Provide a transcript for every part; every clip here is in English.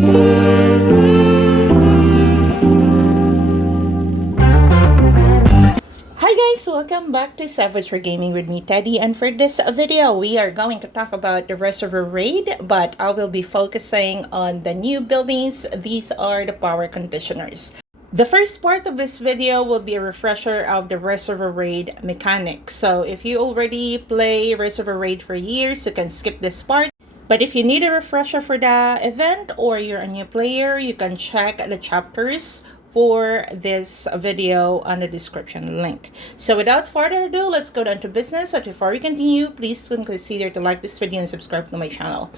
Hi guys, welcome back to Savagery Gaming with me, Teddy, and for this video we are going to talk about the Reservoir Raid, but I will be focusing on the new buildings. These are the power conditioners. The first part of this video will be a refresher of the Reservoir Raid mechanics. So if you already play Reservoir Raid for years, you can skip this part. But if you need a refresher for the event or you're a new player, you can check the chapters for this video on the description link. So without further ado, let's go down to business. But before we continue, please consider to like this video and subscribe to my channel.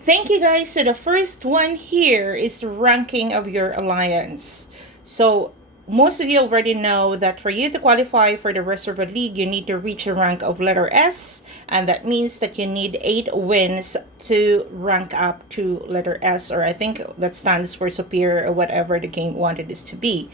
Thank you guys. So the first one here is the ranking of your alliance. So most of you already know that for you to qualify for the Reservoir League, you need to reach a rank of letter S, and that means that you need 8 wins to rank up to letter S, or I think that stands for superior or whatever the game wanted this to be.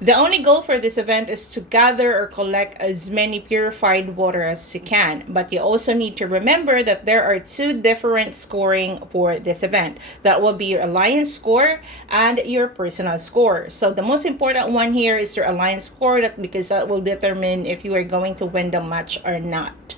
The only goal for this event is to gather or collect as many purified water as you can, but you also need to remember that there are 2 different scoring for this event. That will be your alliance score and your personal score. So the most important one here is your alliance score, because that will determine if you are going to win the match or not.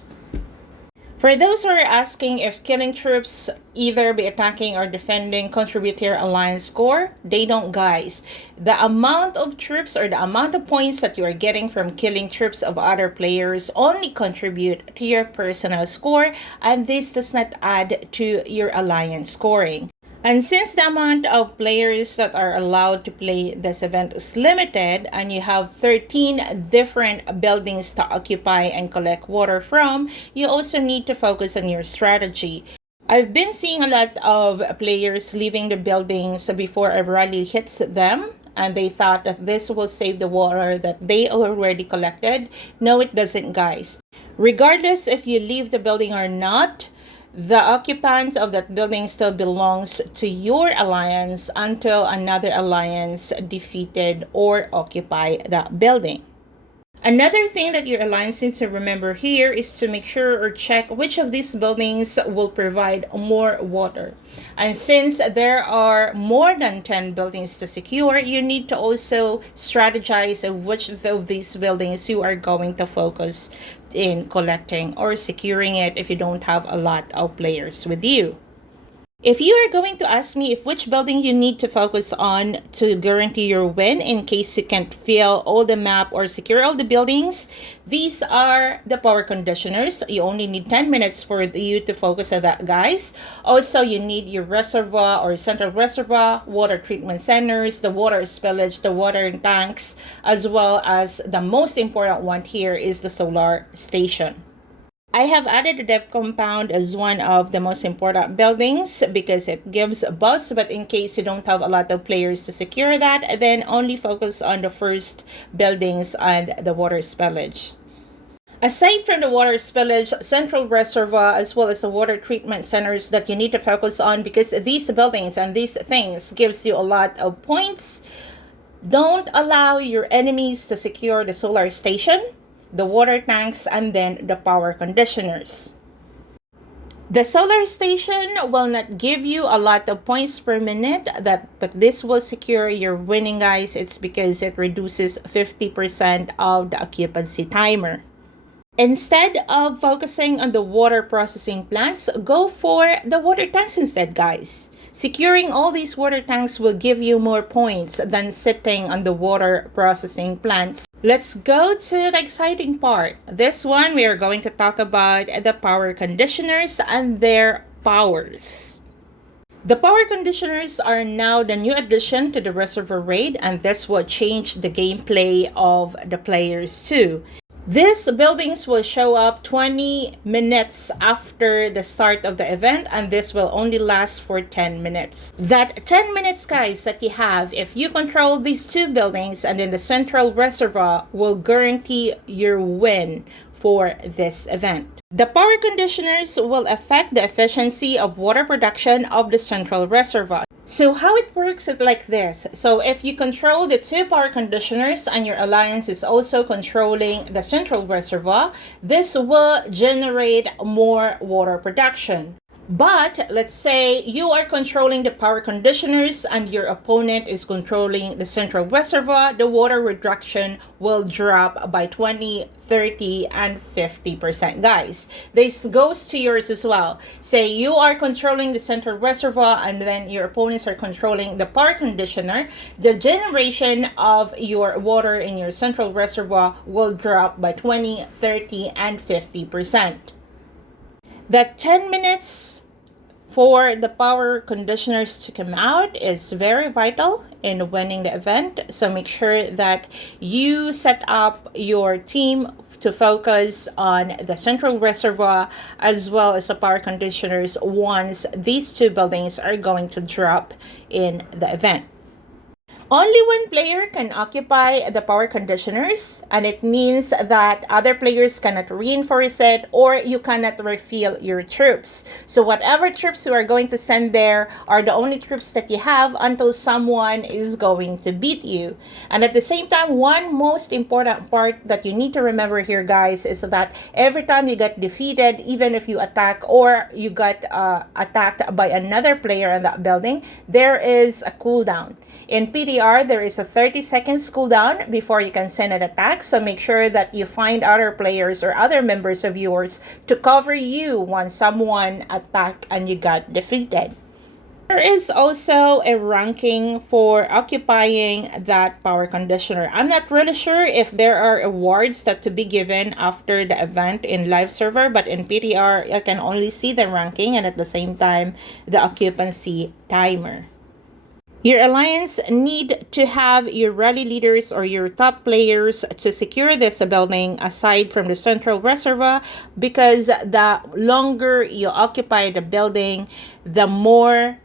For those who are asking if killing troops, either be attacking or defending, contribute to your alliance score, they don't, guys. The amount of troops or the amount of points that you are getting from killing troops of other players only contribute to your personal score, and this does not add to your alliance scoring. And since the amount of players that are allowed to play this event is limited, and you have 13 different buildings to occupy and collect water from, you also need to focus on your strategy. I've been seeing a lot of players leaving the buildings before a rally hits them, and they thought that this will save the water that they already collected. No, it doesn't, guys. Regardless if you leave the building or not, the occupants of that building still belongs to your alliance until another alliance defeated or occupy that building. Another thing that your alliance needs to remember here is to make sure or check which of these buildings will provide more water. And since there are more than 10 buildings to secure, you need to also strategize of which of these buildings you are going to focus in collecting or securing it if you don't have a lot of players with you. If you are going to ask me if which building you need to focus on to guarantee your win in case you can't fill all the map or secure all the buildings, these are the power conditioners. You only need 10 minutes for you to focus on that, guys. Also, you need your reservoir or central reservoir, water treatment centers, the water spillage, the water tanks, as well as the most important one here is the solar station. I have added the dev compound as one of the most important buildings because it gives a boost, but in case you don't have a lot of players to secure that, then only focus on the first buildings and the water spillage. Aside from the water spillage, central reservoir, as well as the water treatment centers that you need to focus on, because these buildings and these things gives you a lot of points. Don't allow your enemies to secure the solar station, the water tanks, and then the power conditioners. The solar station will not give you a lot of points per minute, but this will secure your winning, guys. It's because it reduces 50% of the occupancy timer. Instead of focusing on the water processing plants, go for the water tanks instead, guys. Securing all these water tanks will give you more points than sitting on the water processing plants. Let's go to the exciting part. This one, we are going to talk about the power conditioners and their powers. The power conditioners are now the new addition to the Reservoir Raid, and this will change the gameplay of the players too. These buildings will show up 20 minutes after the start of the event, and this will only last for 10 minutes. That 10 minutes, guys, that you have, if you control these 2 buildings and then the central reservoir, will guarantee your win for this event. The power conditioners will affect the efficiency of water production of the central reservoir. So how it works is like this. So if you control the 2 power conditioners and your alliance is also controlling the central reservoir, this will generate more water production. But let's say you are controlling the power conditioners and your opponent is controlling the central reservoir, the water reduction will drop by 20, 30, and 50%. Guys, this goes to yours as well. Say you are controlling the central reservoir and then your opponents are controlling the power conditioner, the generation of your water in your central reservoir will drop by 20, 30, and 50%. That 10 minutes for the power conditioners to come out is very vital in winning the event. So make sure that you set up your team to focus on the central reservoir as well as the power conditioners once these two buildings are going to drop in the event. Only one player can occupy the power conditioners, and it means that other players cannot reinforce it or you cannot refill your troops. So whatever troops you are going to send there are the only troops that you have until someone is going to beat you. And at the same time, one most important part that you need to remember here, guys, is that every time you get defeated, even if you attack or you got attacked by another player in that building, there is a cooldown. In PDR, there is a 30 seconds cooldown before you can send an attack, so make sure that you find other players or other members of yours to cover you once someone attacked and you got defeated. There is also a ranking for occupying that power conditioner. I'm not really sure if there are awards that to be given after the event in live server, but in PDR, I can only see the ranking and at the same time, the occupancy timer. Your alliance need to have your rally leaders or your top players to secure this building aside from the central reservoir, because the longer you occupy the building, the more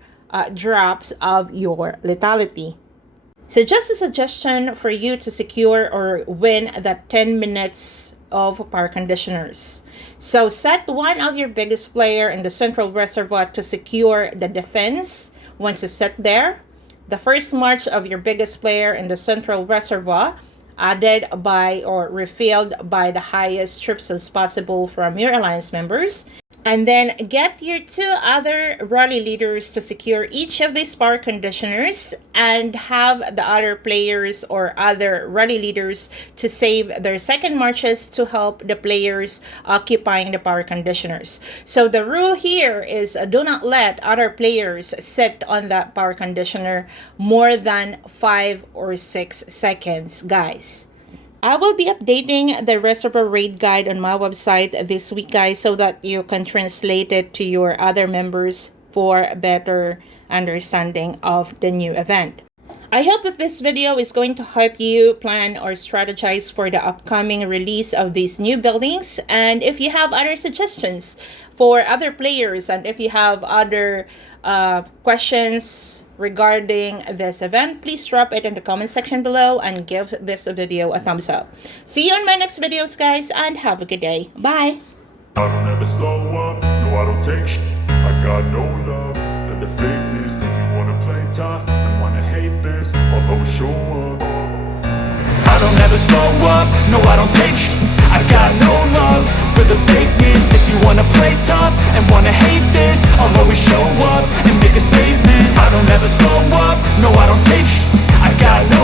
drops of your lethality. So just a suggestion for you to secure or win that 10 minutes of power conditioners. So set one of your biggest player in the central reservoir to secure the defense. Once it's set there, the first march of your biggest player in the central reservoir added by or refilled by the highest troops as possible from your alliance members. And then get your two other rally leaders to secure each of these power conditioners and have the other players or other rally leaders to save their second marches to help the players occupying the power conditioners. So the rule here is do not let other players sit on that power conditioner more than 5 or 6 seconds, guys. I will be updating the Reservoir Raid guide on my website this week, guys, so that you can translate it to your other members for better understanding of the new event. I hope that this video is going to help you plan or strategize for the upcoming release of these new buildings. And if you have other suggestions for other players and if you have other questions regarding this event, please drop it in the comment section below and give this video a thumbs up. See you on my next videos, guys, and have a good day. Bye! I don't ever slow up, no I don't take shit. I got no love for the fakeness. If you wanna play tough and wanna hate this, I'll always show up. I don't ever slow up, no I don't take shit. I got no love for the fakeness. If you wanna play tough and wanna hate this, I'll always show up and make a statement. I don't ever slow up, no I don't take shit. I got no